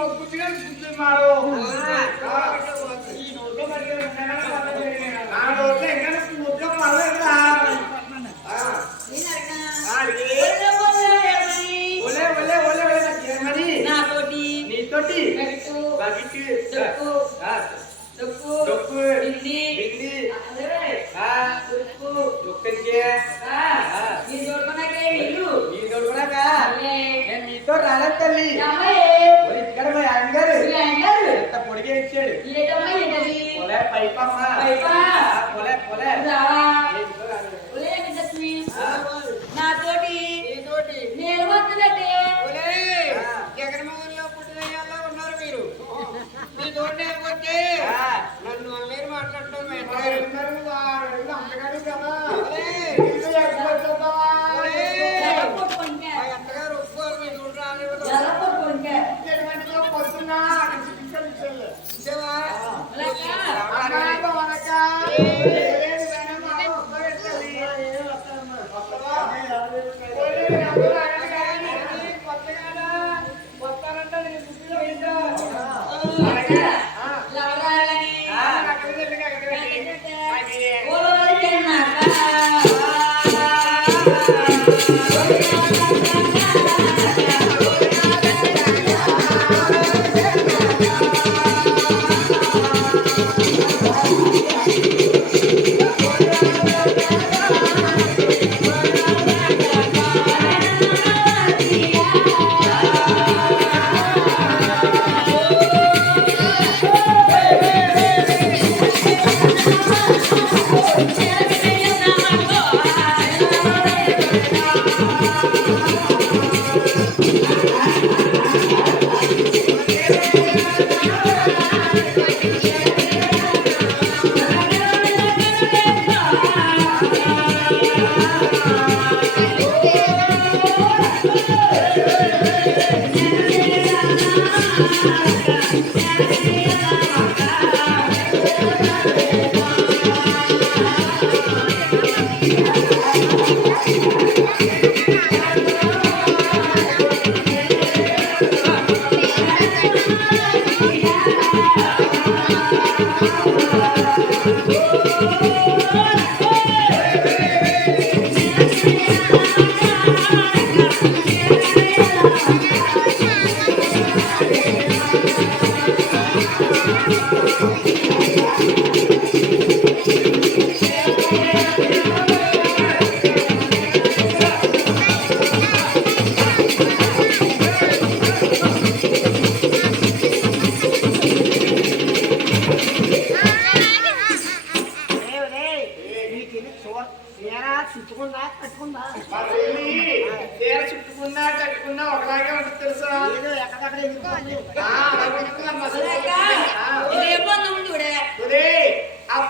ಒಪ್ಪಿಸಿದ್ರೆ Muslim ಮಾಡು ಈ ನೋಡ್ಕೊ ನಾನು ನೋಡ್ತಾ ಹೆಂಗ ಮುದ್ದೆ ಮಾಡಲ್ಲ ಒಲೆ ಒಲೆ ಒಲೆ ಒಲೆ ಮಾಡಿ ನಾಟೋಟಿ ನೀ ತೊಟ್ಟಿ ಬಾಗಿಟ್ಟು ಸೊಪ್ಪು ಸೊಪ್ಪು ಸೊಪ್ಪು ಹಿಂಡಿ ಹಿಂಡಿ ಸೊಪ್ಪು ಸೊಪ್ಪನಿಗೆ ನೀ ನೋಡ್ಕೊಳಕ್ಕೆ ನೀನು ನೀ ನೋಡ್ಕೊಳಕ್ಕೆ ನೀ ತೋರ್ ರಾಳತ್ತಲ್ಲಿ ชื่อ இடமே இடமே கொலை பைப்பா கொலை கொலை கொலை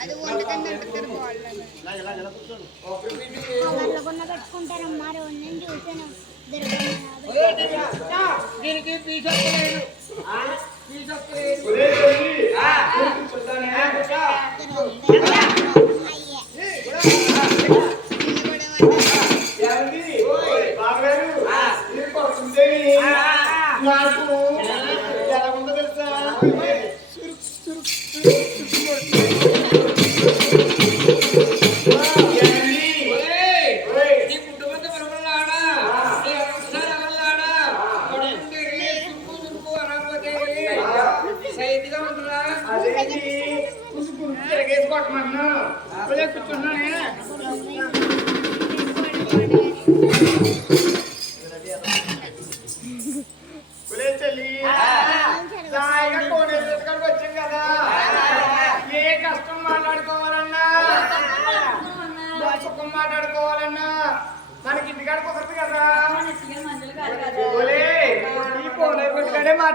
అది వండుతుంది అంటారు కొన్న పెట్టుకుంటారమ్మా రోజు నేను చూసాను దీనికి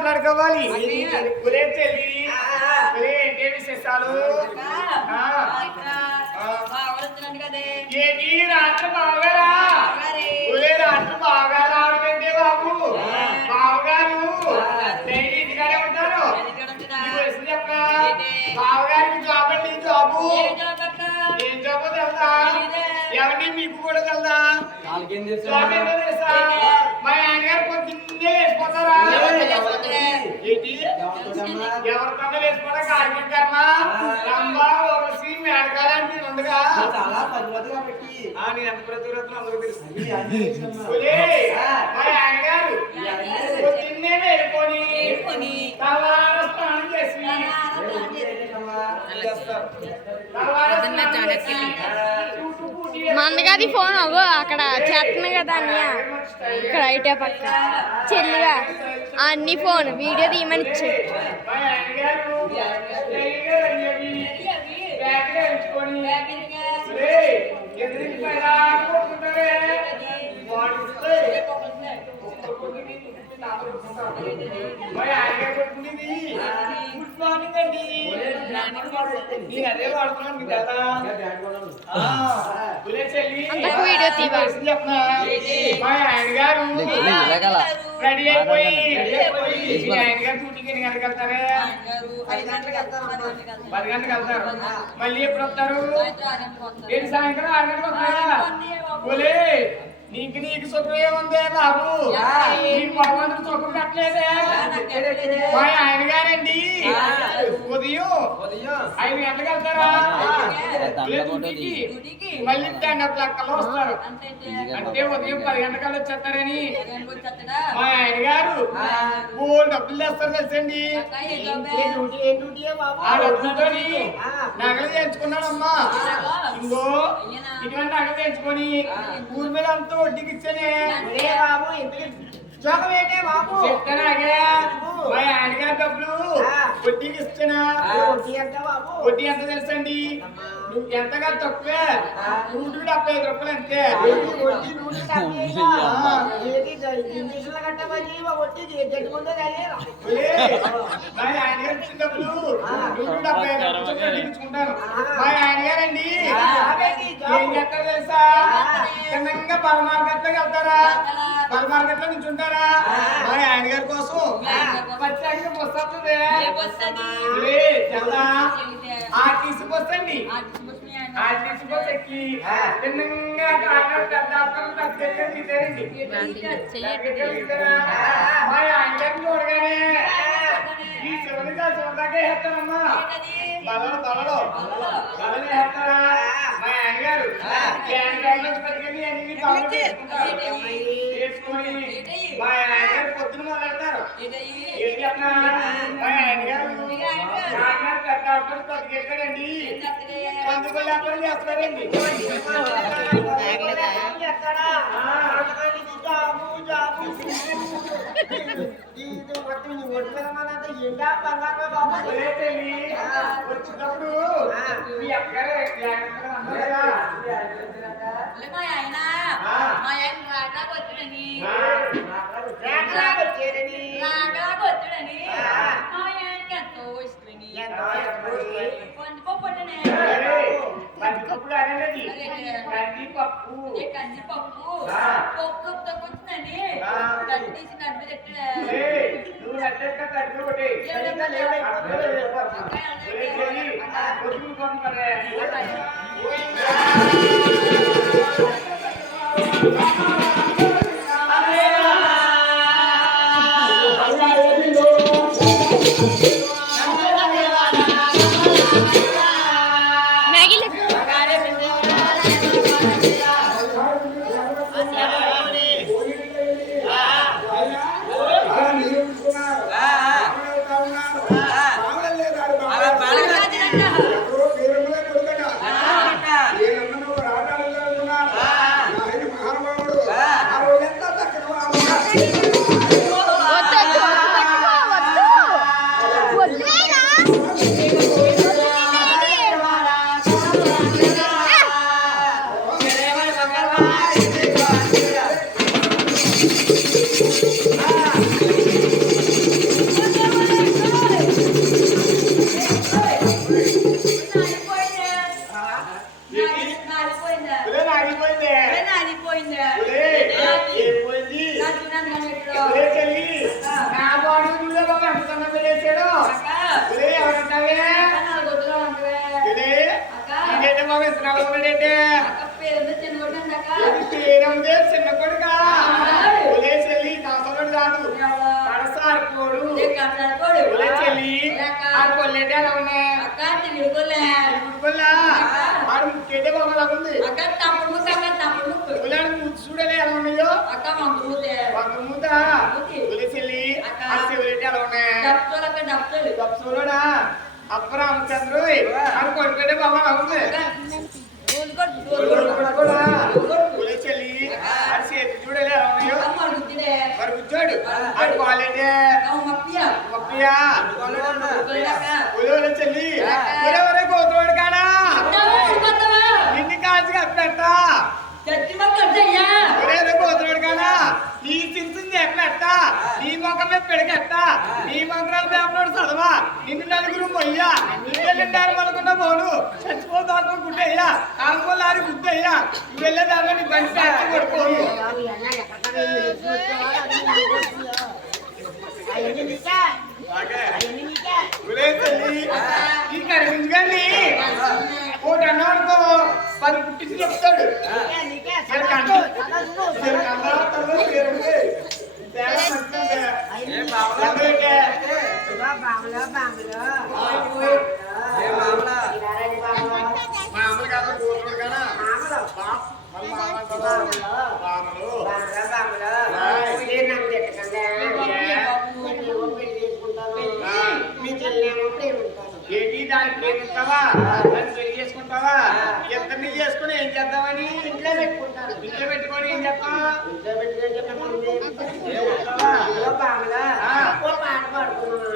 మాట్లాడుకోవాలి. ఏంటి విశేషాలు? ఏంటి రాత్రి బావగారా? రాత్రి బాబు. బావగారు డైలీ ఇంటికాడే ఉంటారు. బావగారికి జాబ్ అండి జాబు. ఏం జాబో తెలుసా? ఏమండి మీకు కూడా తెలుసా? వాళ్ళకేం జాబ్ ఏంటో తెలుసా మా ఆయనగారు పొద్దున్నే లేచిపోతారా ఏంటి? ఎవరికన్నా లేచిపోవడం కార్యక్రమం కర్మ. రంభ ఓరసి మేడకాలంటే ఉండగా చాలా పద్ధతిగా పెట్టి ఆ, నేను ఎంత ప్రతివ్రతను అందరూ తెలుసు పొద్దున్నే వెళ్ళిపోని తలవార స్నానం చేసి. మందగాది ఫోన్ అవ్వ అక్కడ చేస్తున్నా కదా అన్నయ్య. ఇక్కడ ఇటే పక్క. చెల్లిగా అన్ని ఫోన్ వీడియో తీయమని ఇచ్చి వాడు గుడ్ మార్నింగ్ అండి. నేను అదే వాడుతున్నాను మీకు కదా వీడియో తీవా? వయసు చెప్పనా? మా ఆయన గారు రెడీ అయిపోయి ఆయన గారు డ్యూటీకి ఎన్ని గంటలకు వెళ్తారే? పది గంటలకు వెళ్తారు. మళ్ళీ ఎప్పుడు వస్తారు? ఏంటి సాయంత్రం? ఆరు గంటలకు వస్తారా? నీకు నీకు సుఖం ఏముందే బాబు నీకు భగవంతుడు సుఖం కట్టలేదే మా ఆయన గారండి ఉదయం ఉదయం. ఐదు గంటలకు వెళ్తారా? మళ్ళీ క్లాక్ కల్లా వస్తారు. అంటే ఉదయం పది గంటకల్లా వచ్చేస్తారని. మా ఆయన గారు ఓ డబ్బులు తెస్తారు తెలుసండి. ఆ డబ్బులతోని నగలు చేయించుకున్నాడమ్మా. ఇంకో ఇటువంటి నగలు చేయించుకొని ఊరి మీద అంతా వడ్డీకి ఇచ్చానే చెప్తానాగే మా ఆయన గారి డబ్బులు వడ్డీకి ఇస్తానా వడ్డీ ఎంత తెలుసండి? ఎంతగా తక్కువే? నూటికి డెబ్బై ఐదు రూపాయలు అంతే. ఆయన గారు ఇచ్చిన డబ్బులు నూటికి డెబ్బై ఐదు రూపాయలు ఇచ్చుకుంటాను మా ఆయన గారండి ఏం చేస్తారు తెలుసా? తిన్నంగా పల మార్కెట్లోకి వెళ్తారా? పల మార్కెట్లో నుంచి ఉంటారా మా ఆయన గారి కోసం పచ్చాకి బస్సు వస్తుంది. ఆర్టీసీ బస్ అండి. ఆర్టీసీ బస్ ఎక్కి తిన్నంగా కాకినాడ పెద్ద హాస్పిటల్ దగ్గరికి తీసారండి దగ్గరికి తీసారా? మా ఆయన గారిని చూడగానే ఈ చివరి చివరిదాకా వేస్తానమ్మా బలలో బలలో. బలలో. వేస్తారా? మా ఆయన గారు క్యాన్ బ్యాగ్ నుంచి పట్టుకెళ్ళి అన్ని బలలో వేసుకుంటారు వేసుకొని మా ఆయన గారు పొద్దున మొదలెడతారు. ఏం చెప్పనా మా ఆయన గారు హాస్పిటల్ పట్టుకెళ్తారండి అందుకు వ్యాపారం చేస్తారండి ఒరే తల్లి, వచ్చినప్పుడు మీ అక్కడే లేకపోతే అందరూ కదా. మా ఆయన మా ఆయన రాగా వచ్చుడని ఆ, రాగా వచ్చుడని కందిపప్పు అనేది కందిపప్పు కందిపప్పు పప్పు తగ్గుతుందని కట్టేసి నడుపు నువ్వు నచ్చక కట్టు ఒకటి కొట్టుకుంటాను ముక్కేటే బాబు అలా ఉంది. ఒరే, ఆడు ముక్కు చూడలే ఎలా ఉన్నాయో? వంద మూత. ఒరే చెల్లి, ఆ చెవులేటి ఎలా ఉన్నాయి? గప్సులోడా? అప్ప రామచంద్రు అని కొడుకుంటే బాబా అవుతుంది పులి చెల్లి అది చేతి చూడలే ఎలా ఉన్నాయో మరి కూర్చోడు. అది కాలేజే మప్పియా చెల్లి ఒరే ఒరే గోతువాడు కాడా? కప్పెట్టా ఒరే ఒరే గోతువాడు కాడా నీ చింతుంది చెప్పెట్టా నీ మొక్కమే పెడకెట్టా? నీ మంత్రాలు పేపర్ చదవా? నిన్ను నలుగురు మొయ్యా? నిన్నెళ్ళిండారు మనకున్న పోను. చచ్చిపోతాను గుడ్డయ్యా. ఆనుకోలారి గుడ్డయ్యా. వెళ్ళేదాన్ని నీ బండి కాల్చి కొడుకోను ఈ కరిగించి కానీ పది పుట్టించి చెప్తాడు. సరే కందా, తల్లి, పేరుంది. తేడా మంచిదే. ఎందుకంటే మా అమ్మలు కాదు కూతురు కదా బా- వాళ్ళ మామ కదా. మామలు. ఏంటి దాన్ని ప్రేమిస్తావా దాన్ని పెళ్ళి చేసుకుంటావా? ఇద్దరిని చేసుకుని ఏం చేద్దామని? ఇంట్లో పెట్టుకుంటాను ఇంట్లో పెట్టుకొని ఏం చేస్తాం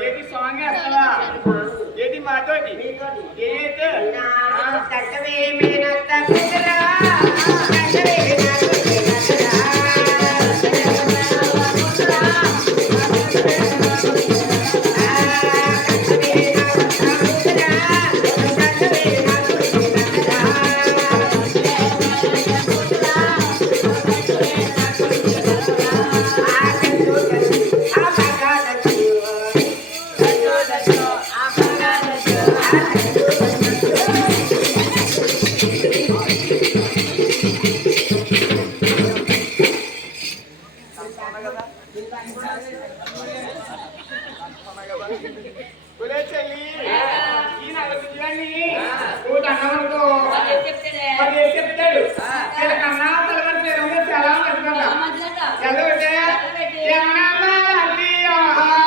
ఏంటి సాంగ్ వేస్తావా? ఏంటి మాతోటి? ఏంటి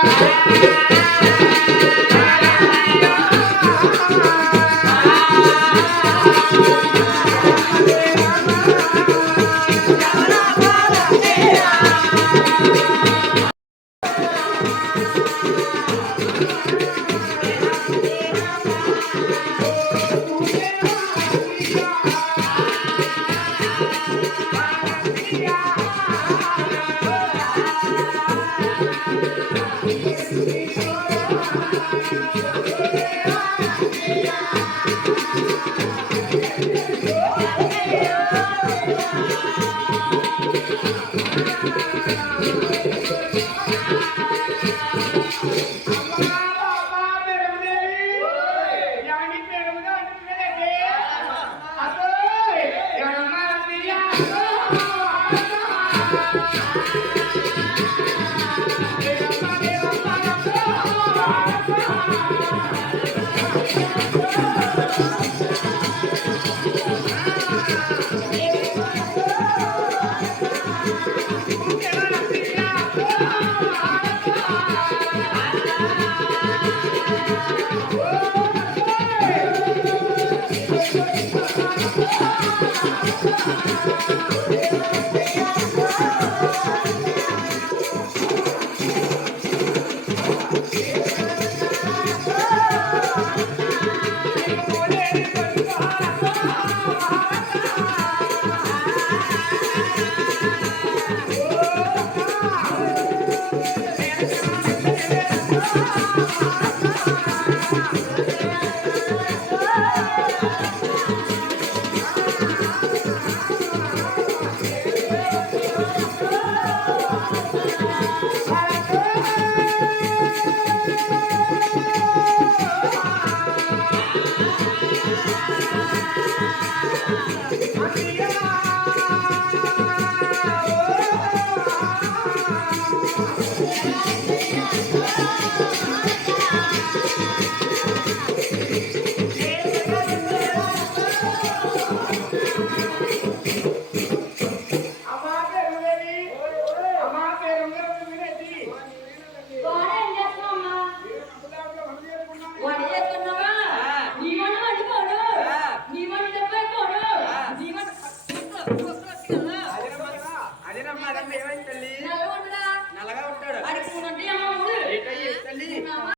Thank you.